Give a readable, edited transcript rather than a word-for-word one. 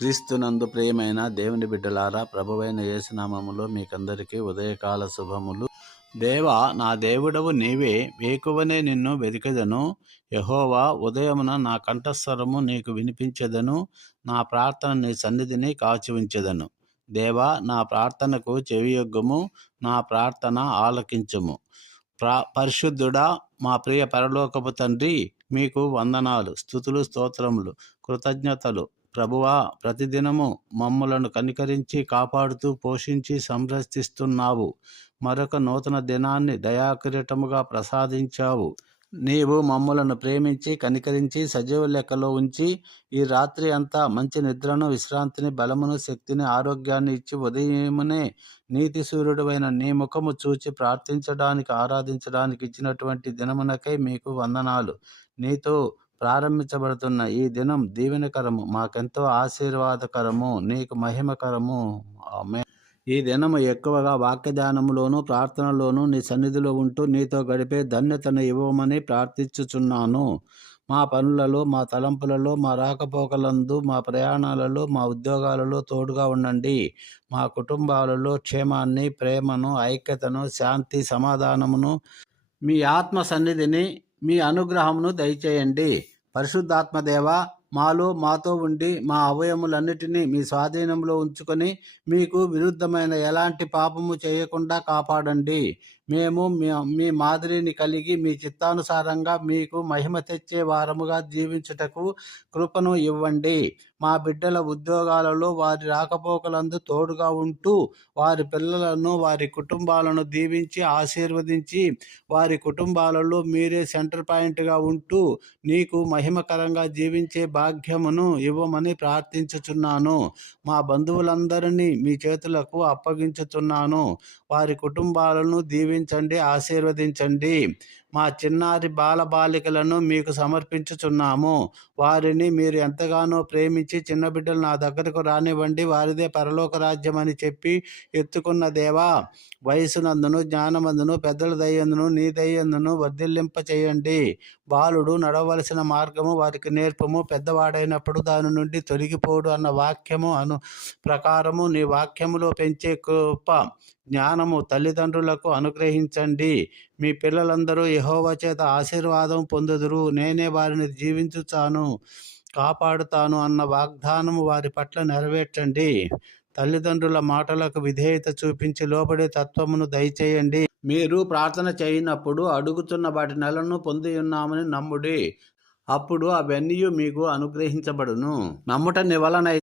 క్రీస్తునందు ప్రియమైన దేవుని బిడ్డలారా, ప్రభువైన యేసునామములో మీకందరికీ ఉదయకాల శుభములు. దేవా, నా దేవుడవు నీవే, వేకువనే నిన్ను వెదికెదను. యెహోవా, ఉదయమున నా కంఠస్వరము నీకు వినిపించెదను. నా ప్రార్థన నీ సన్నిధిని కాచి ఉంచెదను. దేవా, నా ప్రార్థనకు చెవియొగ్గుము, నా ప్రార్థన ఆలకించుము. పరిశుద్ధుడా, మా ప్రియ పరలోకపు తండ్రి, మీకు వందనాలు, స్తుతులు, స్తోత్రములు, కృతజ్ఞతలు. ప్రభువా, ప్రతిదినము మమ్ములను కనికరించి కాపాడుతూ పోషించి సంరక్షిస్తున్నావు. మరొక నూతన దినాన్ని దయాకిరీటముగా ప్రసాదించావు. నీవు మమ్ములను ప్రేమించి కనికరించి సజీవ లెక్కలో ఉంచి ఈ రాత్రి అంతా మంచి నిద్రను, విశ్రాంతిని, బలమును, శక్తిని, ఆరోగ్యాన్ని ఇచ్చి ఉదయమునే నీతి సూర్యుడైన నీ ముఖము చూచి ప్రార్థించడానికి, ఆరాధించడానికి ఇచ్చినటువంటి దినమునకై మీకు వందనాలు. నీతో ప్రారంభించబడుతున్న ఈ దినం దీవెనకరము, మాకెంతో ఆశీర్వాదకరము, నీకు మహిమకరము. ఆమేన్. ఈ దినము ఎక్కువగా వాక్యధ్యానములోను, ప్రార్థనలోను నీ సన్నిధిలో ఉంటూ నీతో గడిపే ధన్యతను ఇవ్వమని ప్రార్థించుచున్నాను. మా పనులలో, మా తలంపులలో, మా రాకపోకలందు, మా ప్రయాణాలలో, మా ఉద్యోగాలలో తోడుగా ఉండండి. మా కుటుంబాలలో క్షేమాన్ని, ప్రేమను, ఐక్యతను, శాంతి, సమాధానమును, మీ ఆత్మ సన్నిధిని, మీ అనుగ్రహమును దయచేయండి. పరిశుద్ధాత్మదేవ, మాతో ఉండి మా అవయములన్నిటినీ మీ స్వాధీనంలో ఉంచుకొని మీకు విరుద్ధమైన ఎలాంటి పాపము చేయకుండా కాపాడండి. మేము మీ మాదిరిని కలిగి మీ చిత్తానుసారంగా మీకు మహిమ తెచ్చే వారముగా జీవించుటకు కృపను ఇవ్వండి. మా బిడ్డల ఉద్యోగాలలో, వారి రాకపోకలందు తోడుగా ఉంటూ వారి పిల్లలను, వారి కుటుంబాలను దీవించి ఆశీర్వదించి వారి కుటుంబాలలో మీరే సెంటర్ పాయింట్గా ఉంటూ నీకు మహిమకరంగా జీవించే భాగ్యమును ఇవ్వమని ప్రార్థించుచున్నాను. మా బంధువులందరినీ మీ చేతులకు అప్పగించుచున్నాను. వారి కుటుంబాలను దీవించండి, ఆశీర్వదించండి. మా చిన్నారి బాలబాలికలను మీకు సమర్పించుచున్నాము. వారిని మీరు ఎంతగానో ప్రేమించి చిన్న బిడ్డలు నా దగ్గరకు రానివ్వండి, వారిదే పరలోక రాజ్యం అని చెప్పి ఎత్తుకున్న దేవా, వయసునందును, జ్ఞానమందును, పెద్దల దయ్యందును, నీ దయ్యందును వర్ధిల్లింప చేయండి. బాలుడు నడవలసిన మార్గము వారికి నేర్పము, పెద్దవాడైనప్పుడు దాని నుండి తొలగిపోడు అన్న వాక్యము ప్రకారము నీ వాక్యములో పెంచే కృప, జ్ఞానము తల్లిదండ్రులకు అనుగ్రహించండి. మీ పిల్లలందరూ యెహోవా చేత ఆశీర్వాదం పొందుదురు. నేనే వారిని జీవించుచాను, కాపాడుతాను అన్న వాగ్దానము వారి పట్ల నెరవేర్చండి. తల్లిదండ్రుల మాటలకు విధేయత చూపించి లోబడే తత్వమును దయచేయండి. మీరు ప్రార్థన చేయనప్పుడు అడుగుతున్న వాటి నెలను పొంది ఉన్నామని నమ్ముడి. అప్పుడు అవన్నీ మీకు అనుగ్రహించబడును. నమ్ముట నీ వలన